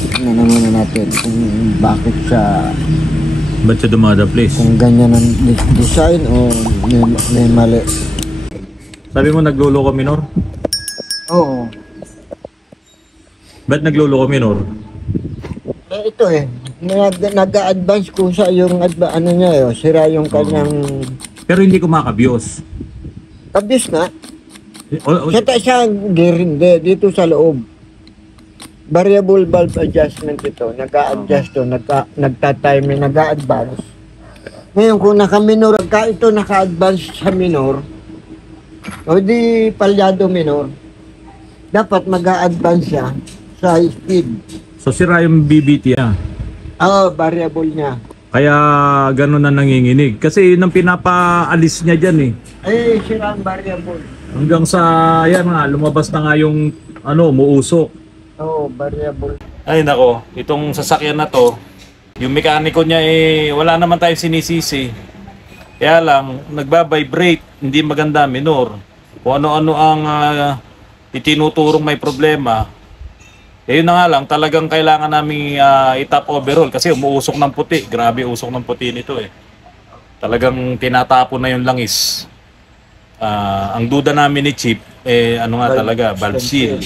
Ano muna natin kung bakit siya, Ba't siya dumadaplis? kung ganyan ang design o may mali. Sabi mo nagluloko minor? Oo. Ba't nagluloko minor? Ito nag-a-advance ko sa yung ano niya, sira yung kanyang Pero hindi kumakabiyos. kabis na. O, Siya gear hindi, dito sa loob. Variable valve adjustment ito. Nag-a-adjust to, nagta-time, nag-a-advance. Ngayon kung naka-minor ka, ito naka-advance sa minor, o di palyado minor, dapat mag-a-advance siya sa speed. so sira yung BBT ah. Variable niya. Kaya gano'n na nanginginig. Kasi yun ang pinapaalis niya dyan eh. Sira ang variable. Hanggang sa, yan nga, lumabas na nga yung, umuusok. Variable. Ay nako, itong sasakyan na to, yung mekaniko niya wala naman tayong sinisisi. Kaya lang, nagba-vibrate, hindi maganda, minor. Kung ano-ano ang itinuturong may problema, yun na nga lang, talagang kailangan namin i-top overhaul kasi umuusok ng puti. Grabe usok ng puti nito eh. Talagang tinatapon na yung langis. Ang duda namin ni Chief, talaga, valve seal.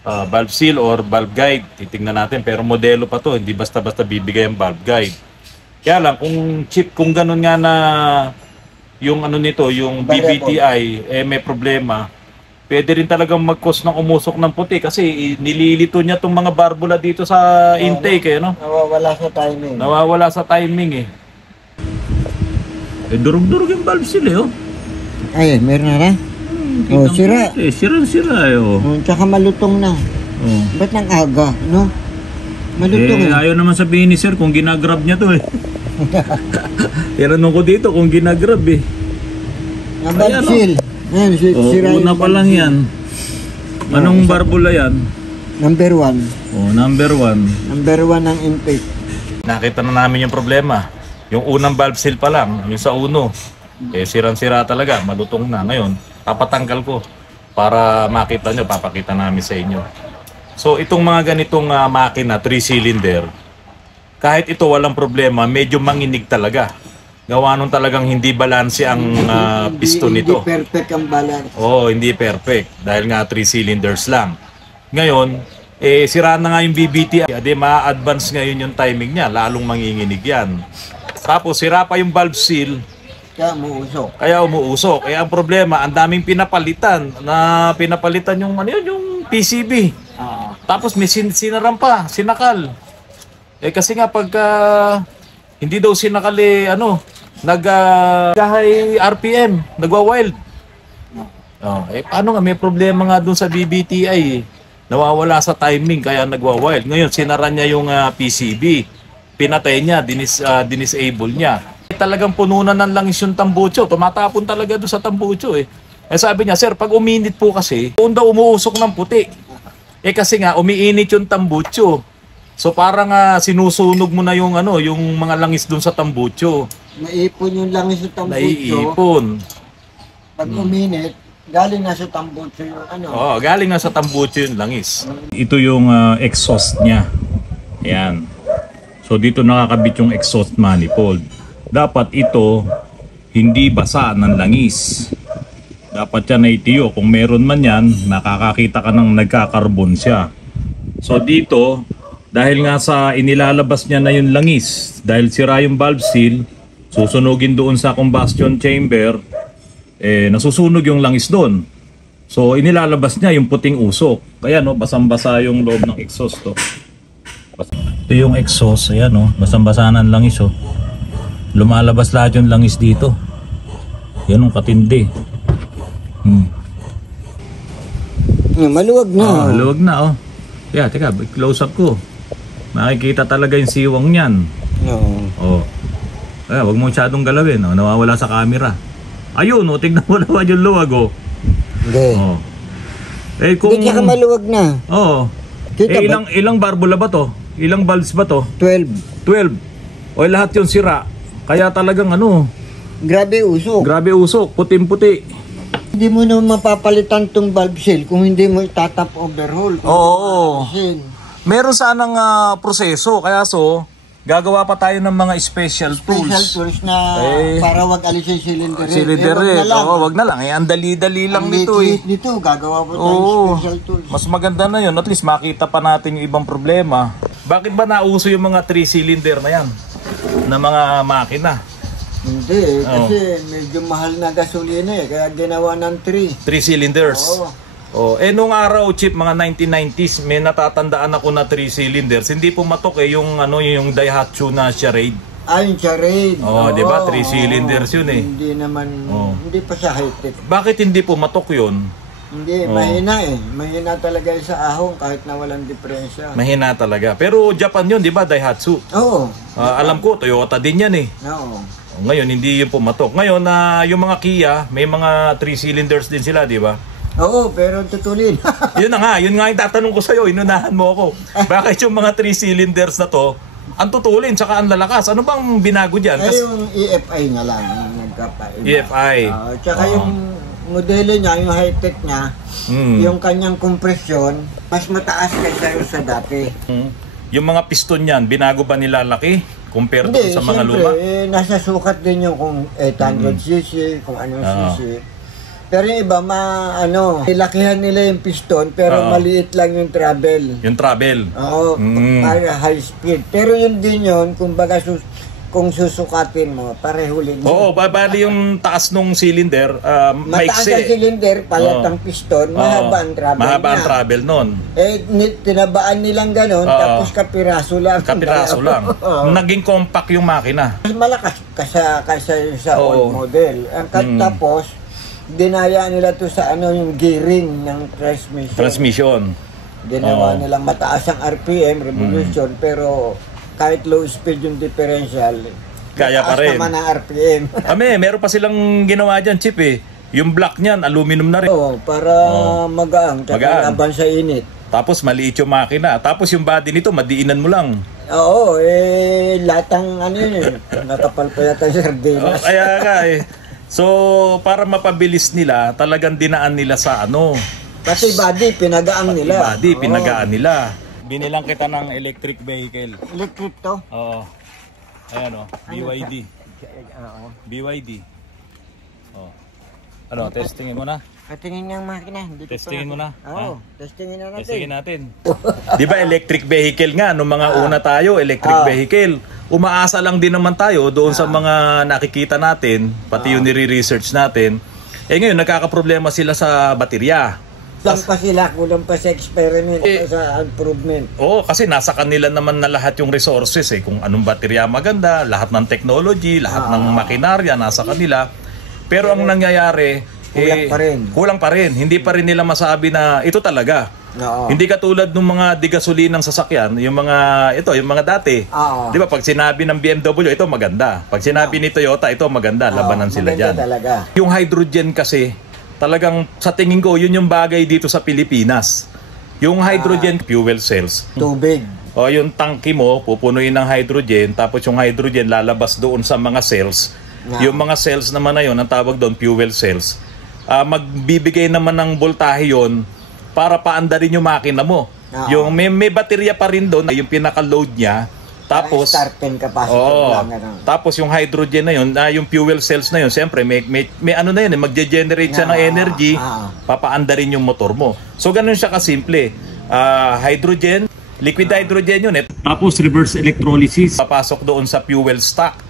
Valve seal or valve guide, titingnan natin. Pero modelo pa to, hindi basta-basta bibigay ang valve guide. Kaya lang, kung ganun nga na yung nito, yung BBTI, may problema, pwede rin talagang mag-cause ng umusok ng puti kasi nililito niya itong mga barbula dito sa intake Nawawala sa timing. Nawawala sa timing durug-durug yung valve seal Ay, meron na. Sira. Sira Tsaka malutong na. Ba't nang aga, no? Malutong ayaw naman sabihin ni sir kung ginagrab niya to Tinanong ko dito kung ginagrab Valve seal. Sira una pa lang yan. Anong barbula yan? Number 1. Number 1. Number 1 ang intake. Nakita na namin yung problema. Yung unang valve seal pa lang, yung sa uno, sirang-sira talaga, malutong na. Ngayon, papatanggal ko para makita nyo, papakita namin sa inyo. So, itong mga ganitong makina, 3-cylinder, kahit ito walang problema, medyo manginig talaga. Gawa nung talagang hindi balanse ang piston nito. Hindi perfect ang balance. Hindi perfect. Dahil nga 3 cylinders lang. Ngayon, sira na nga yung BBT. Ma-advance ngayon yung timing niya. Lalong manginginig yan. Tapos, sira pa yung valve seal. Kaya umuusok. Kaya ang problema, ang daming pinapalitan. Pinapalitan yung, yung PCB. Tapos may sinaram pa, sinakal. Kasi nga pagka hindi daw sinakal nag-high RPM, nagwa-wild. Paano nga, may problema nga dun sa BBTI nawawala sa timing kaya nagwa-wild. Ngayon, sinara niya yung PCB. Pinatay niya, dinisable niya. Talagang pununan ng langis yung tambucho. Tumatapon talaga doon sa tambucho sabi niya, sir, pag uminit po kasi, doon daw umuusok ng puti. Kasi nga, umiinit yung tambucho. So parang sinusunog mo na yung yung mga langis doon sa tambucho. Naipon yung langis sa tambucho. Naiipon. Pag uminit, galing na sa tambucho yung galing na sa tambucho yung langis. Ito yung exhaust niya. Ayan. So dito nakakabit yung exhaust manifold. Dapat ito hindi basa ng langis. Dapat yan ay tiyo. Kung meron man yan, nakakakita ka ng nagkakarbon siya. So dito, dahil nga sa inilalabas niya na yung langis, dahil sira yung valve seal, susunugin doon sa combustion chamber, nasusunog yung langis doon. So inilalabas niya yung puting usok. Kaya basang-basa yung loob ng exhaust to. Ito yung exhaust, ayan basang-basa ng langis Lumalabas lahat yung langis dito. Yan katindi. Maluwag na. Maluwag na teka, close up ko. Makikita talaga yung siwang niyan. Kaya wag mo masyadong galawin. Nawawala sa camera. Ayun, tignan mo naman yung luwag Hindi. Kung Hindi ka maluwag na. Ilang barbula ba to? Ilang valves ba to? 12. Lahat yung sira. Kaya talagang Grabe usok. grabe usok, puting-puti. Hindi mo na mapapalitan tong valve seal kung hindi mo itatap overhaul. Meron sanang proseso, kaya gagawa pa tayo ng mga special tools. Special tools na para wag alisin cylinder. Cylinder wag na lang. Ang dali-dali lang nito Dito, gagawa po tayo special tools. Mas maganda na yun. At least makita pa natin yung ibang problema. Bakit ba nauso yung mga 3-cylinder na yan? Na mga makina? Hindi, kasi medyo mahal na gasolina kaya ginawa ng 3. 3 cylinders? Nung araw, Chip, mga 1990s, may natatandaan ako na 3 cylinders. Hindi pumatok yung Daihatsu na Charade. Yung Charade. Di ba? 3 cylinders yun Hindi naman, hindi pa siya high-tech. Bakit hindi pumatok yun? Hindi, mahina Mahina talaga sa ahong kahit na walang diferensya. Mahina talaga. Pero Japan yun, di ba? Daihatsu. Alam ko, Toyota din yan Ngayon, hindi yung pumatok. Ngayon, yung mga Kia, may mga 3 cylinders din sila, di ba? Pero tutulin. Yun nga yung tatanong ko sa'yo, inunahan mo ako. Bakit yung mga 3 cylinders na to, ang tutulin, tsaka ang lalakas? Ano bang binago dyan? Yung EFI nga lang, yung nagkapaiba. EFI. Tsaka yung modelo niya, yung high-tech niya, yung kanyang kompresyon, mas mataas kaysa yung sa dati. Yung mga piston niyan, binago ba nila laki? Compare sa mga luma? Nasa sukat din yung kung 800cc, kung anong cc. Pero yung iba, nilakihan nila yung piston, pero maliit lang yung travel. Yung travel? Para high speed. Pero yun din yun, kung susukatin mo, pareho din. Bali yung taas nung cylinder, mataas ang cylinder, palat ang piston, mahaba ang travel mahaba ang travel nun. Tinabaan nilang ganon, tapos kapiraso lang. Kapiraso lang. Naging compact yung makina. Mas malakas kaysa sa old model. Tapos, dinaya nila to sa yung gearing ng transmission. Ginawa nila mataas ang RPM, revolution, pero kahit low speed yung differential, kaya pa rin. naman ang RPM. Meron pa silang ginawa dyan, Chip Yung block niyan, aluminum na rin. Para magaang, laban sa init. Tapos maliit yung makina. Tapos yung body nito, madiinan mo lang. Latang nakapal pa yata yung sardinas. Kaya nga So, para mapabilis nila, talagang dinaan nila sa Kasi body, pinagaan nila. Body, pinagaan nila. Binilang kita ng electric vehicle. Electric to? Oo. Ayan BYD. BYD. Testingin mo na? Patingin yung makina. Testingin mo na? Testingin na natin. Testingin natin. Di ba electric vehicle nga, nung mga una tayo, electric vehicle. Umaasa lang din naman tayo doon sa mga nakikita natin, pati yung nire-research natin. Ngayon, nagkakaproblema sila sa baterya. Kulang pa sa experiment, sa improvement. Kasi nasa kanila naman na lahat yung resources kung anong baterya maganda, lahat ng technology, lahat ng makinarya nasa kanila. Pero ang nangyayari, kulang pa rin. Hindi pa rin nila masabi na ito talaga. Hindi katulad ng mga digasolinang sasakyan, yung mga dati. Di ba, pag sinabi ng BMW, ito maganda. Pag sinabi ni Toyota, ito maganda. Labanan sila dyan. Talaga. Yung hydrogen kasi, talagang sa tingin ko, yun yung bagay dito sa Pilipinas. Yung hydrogen fuel cells. Tubig. Yung tangke mo, pupunuin ng hydrogen, tapos yung hydrogen lalabas doon sa mga cells. Yung mga cells naman na yun, ang tawag doon, fuel cells. Magbibigay naman ng voltahe yun para paandarin yung makina mo. Yung may baterya pa rin doon, yung pinaka-load niya. Tapos starting capacity lang. Tapos yung hydrogen na yun, yung fuel cells na yun, siyempre may na yun, magge-generate siya ng energy, papaandarin yung motor mo. So ganun siya kasimple. Hydrogen, liquid hydrogen yun. Tapos reverse electrolysis, papasok doon sa fuel stack,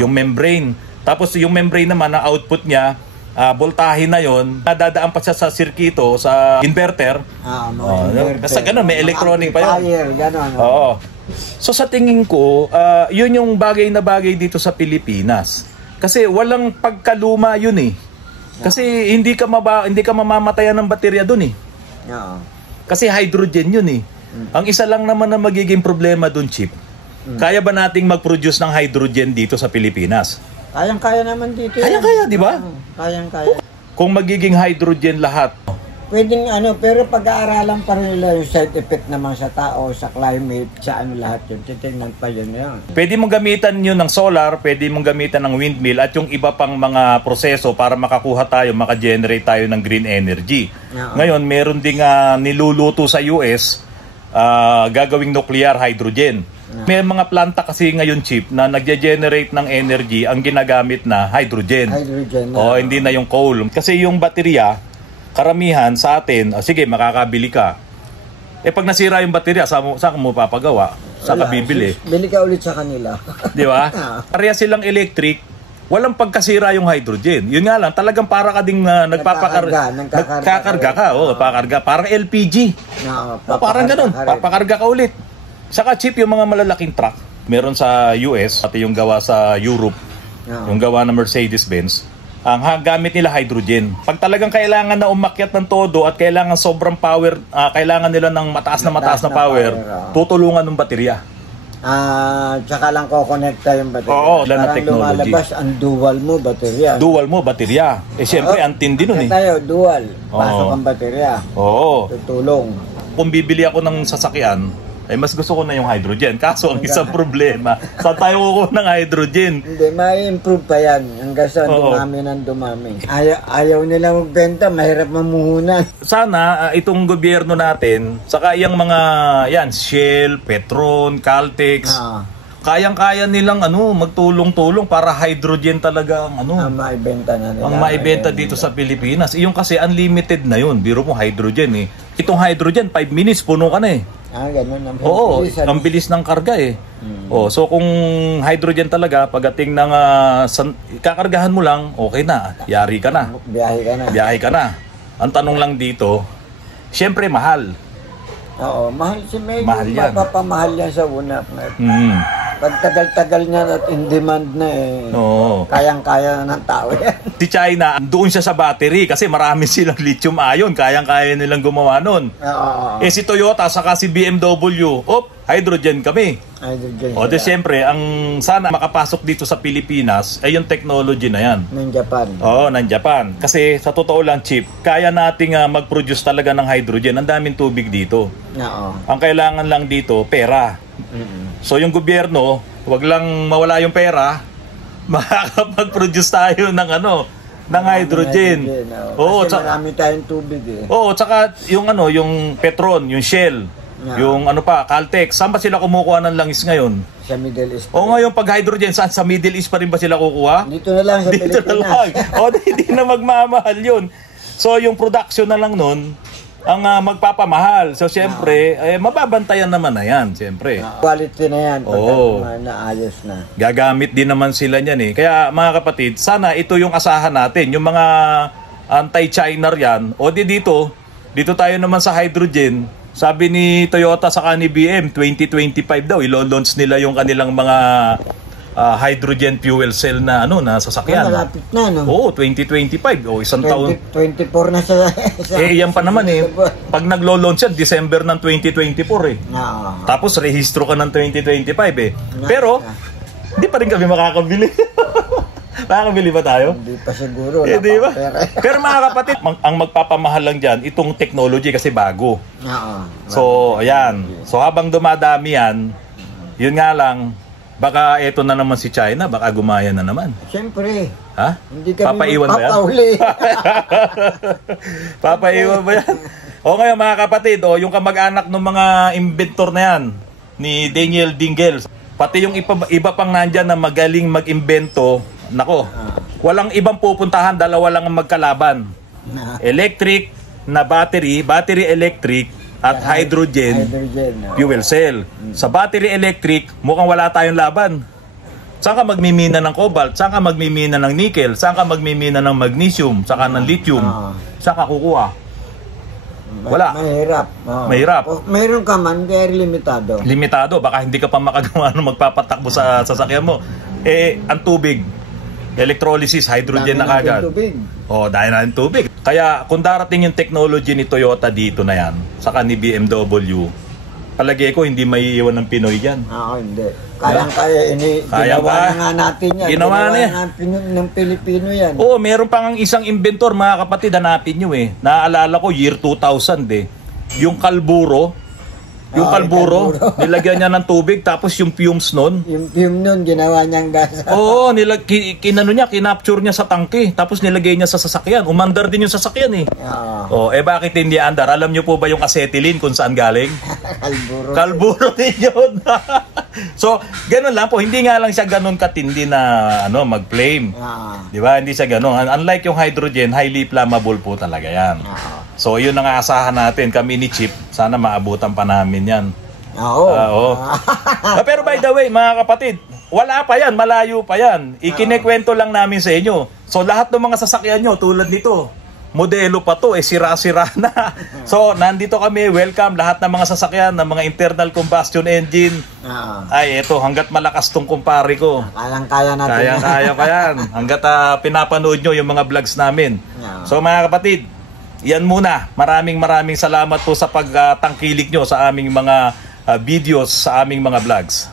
yung membrane. Tapos yung membrane naman, na output niya, voltahe na yon, nadadaan pa siya sa sirkito, sa inverter. Basta ganun, may electronic pa yun. So sa tingin ko, yun yung bagay na bagay dito sa Pilipinas. Kasi walang pagkaluma yun Kasi hindi ka mamamatayan ng baterya dun Kasi hydrogen yun Ang isa lang naman na magiging problema dun, Chip. Kaya ba nating mag-produce ng hydrogen dito sa Pilipinas? Kayang-kaya naman dito. Kayang-kaya, di ba? Kayang-kaya. Kung magiging hydrogen lahat. Pwedeng pero pag-aaralan pa rin nila yung side effect naman sa tao, sa climate, sa lahat yun. Titingnan pa yun. Pwede mong gamitan yun ng solar, pwede mong gamitan ng windmill, at yung iba pang mga proseso para makakuha tayo, maka-generate tayo ng green energy. Ngayon, meron ding niluluto sa US gagawing nuclear hydrogen. May mga planta kasi ngayon, Chief, na nagge-generate ng energy ang ginagamit na hydrogen. O hindi na yung coal. Kasi yung baterya, karamihan sa atin, sige, makakabili ka. Pag nasira yung baterya, saan mo papagawa? Saan ka bibili? Bili ka ulit sa kanila. Di ba? Pareha silang electric, walang pagkasira yung hydrogen. Yun nga lang, talagang para ka ding nagkakarga ka. Pakarga. Parang LPG. Parang ganun, papakarga ka ulit. Saka cheap yung mga malalaking truck. Meron sa US, pati yung gawa sa Europe, yung gawa ng Mercedes-Benz. Ang gamit nila hydrogen. Pag talagang kailangan na umakyat ng todo at kailangan sobrang power, kailangan nila ng mataas na power, tutulungan ng baterya. Tsaka lang ko-connecta yung baterya. Oo, na parang technology. lumalabas ang dual mo baterya. Dual mo baterya. Siyempre, ang tindi nun Tayo, dual. Pasok ang baterya. Oo. Tutulong. Kung bibili ako ng sasakyan, mas gusto ko na yung hydrogen. Kaso ang isang problema, saan tayo kukuha ng hydrogen? Hindi, ma-improve pa yan. Hanggang sa dumami ng dumami. Ayaw nila magbenta, mahirap mamuhunan. Sana itong gobyerno natin, saka yung mga Shell, Petron, Caltex, kayang-kaya nilang magtulong-tulong para hydrogen talaga ang ang maibenta na nila. Ang maibenta dito sa Pilipinas. Yung kasi unlimited na yun. Biro mo hydrogen eh. Itong hydrogen, 5 minutes puno ka na eh. Ganun. Oo, ang bilis ng karga eh. So kung hydrogen talaga, pagdating ng kakargahan mo lang, okay na. Yari ka na. Biyahe ka na. Ang tanong lang dito, syempre mahal. Oo, mahal si Medyo. Mahal yan. Mapapamahal yan sa una. Pag tagal-tagal niya at in demand na kayang-kaya na ng tao yan. Si China, doon siya sa battery kasi marami silang lithium ion, kayang-kaya nilang gumawa nun. Si Toyota saka si BMW, hydrogen kami. Hydrogen. Siyempre, ang sana makapasok dito sa Pilipinas ay yung technology na yan. Ng Japan. Ng Japan. Kasi sa totoo lang, Chip, kaya nating mag-produce talaga ng hydrogen. Ang daming tubig dito. Ang kailangan lang dito, pera. So yung gobyerno, wag lang mawala yung pera, makakapag-produce tayo ng ng hydrogen. Kasi marami tayong tubig eh. Tsaka yung yung Petron, yung Shell, yung Caltex, saan ba sila kumukuha ng langis ngayon? Sa Middle East. Ngayon pag hydrogen, saan sa Middle East pa rin ba sila kukuha? Dito na lang sa Pilipinas. Hindi na magmamahal yun. So yung production na lang nun, ang magpapamahal. So siyempre, mababantayan naman na yan, siyempre. Quality na yan, naayos na. Gagamit din naman sila niyan eh. Kaya mga kapatid, sana ito yung asahan natin. Yung mga anti-China yan, dito tayo naman sa hydrogen. Sabi ni Toyota sa ni BM, 2025 daw, ilo-launch nila yung kanilang mga hydrogen fuel cell na sasakyan. Malapit na, no? 2025. Isang taon. 24 na sa yan pa naman eh. Pag naglo-launch yan, December ng 2024 eh. Tapos rehistro ka ng 2025 eh. Pero, hindi pa rin kami makakabili. Makakabili ba tayo? Hindi pa siguro. Di ba? Pero mga kapatid, ang magpapamahal lang dyan, itong technology kasi bago. So, ayan. So, habang dumadami yan, yun nga lang, baka eto na naman si China, baka gumaya na naman. Siyempre. Ha? Hindi kami papaiwan ba yan? Papaiwan ba yan? Ngayon mga kapatid, yung kamag-anak ng mga inventor na yan, ni Daniel Dingel, pati yung iba pang nandyan na magaling mag-imbento, walang ibang pupuntahan, dalawa lang ang magkalaban. Electric na battery electric, at hydrogen fuel cell. Sa battery electric, mukhang wala tayong laban. Saan ka magmimina ng cobalt? Saan ka magmimina ng nickel? Saan ka magmimina ng magnesium? Saka ng lithium? Saan ka kukuha? Wala. Mahirap. Meron ka man, very limitado. Limitado. Baka hindi ka pa makagawa ng magpapatakbo sa sasakyan mo. Ang tubig. Electrolysis, hydrogen na kagad. Dahil natin tubig. Kaya kung darating yung technology ni Toyota dito na yan, saka ni BMW, palagay ko hindi may iiwan ng Pinoy dyan. Hindi. Kayang-kaya. Ginawa na nga natin yan. Ginawa na yan. Ng Pilipino yan. Meron pang isang inventor, mga kapatid, hanapin nyo eh. Naaalala ko, year 2000 eh. Yung kalburo, Yung Oo, kalburo, kalburo. nilagyan niya ng tubig, tapos yung fumes nun. Yung film nun, ginawa niyang gas. Oo, kinano niya, kinapture niya sa tangke, tapos nilagay niya sa sasakyan. Umandar din yung sasakyan eh. Oo. Oh, bakit hindi andar? Alam niyo po ba yung acetylene kung saan galing? Kalburo. Kalburo din yun. So, ganun lang po. Hindi nga lang siya ganun katindi na mag-flame. Oo. Di ba? Hindi siya ganun. Unlike yung hydrogen, highly flammable po talaga yan. Oo. So, yun ang aasahan natin. Kami ni Chip, sana maabutan pa namin yan. Oo. Oo. Pero by the way, mga kapatid, wala pa yan. Malayo pa yan. Ikinekwento lang namin sa inyo. So, lahat ng mga sasakyan nyo, tulad nito, modelo pa to, sira-sira na. So, nandito kami, welcome lahat ng mga sasakyan, ng mga internal combustion engine. Oo. Ay, eto, hanggat malakas tong kumpare ko. Kayang-kaya natin. Kaya pa yan. Hanggat pinapanood nyo yung mga vlogs namin. Oo. So, mga kapatid, yan muna. Maraming salamat po sa pagtangkilik nyo sa aming mga videos, sa aming mga vlogs.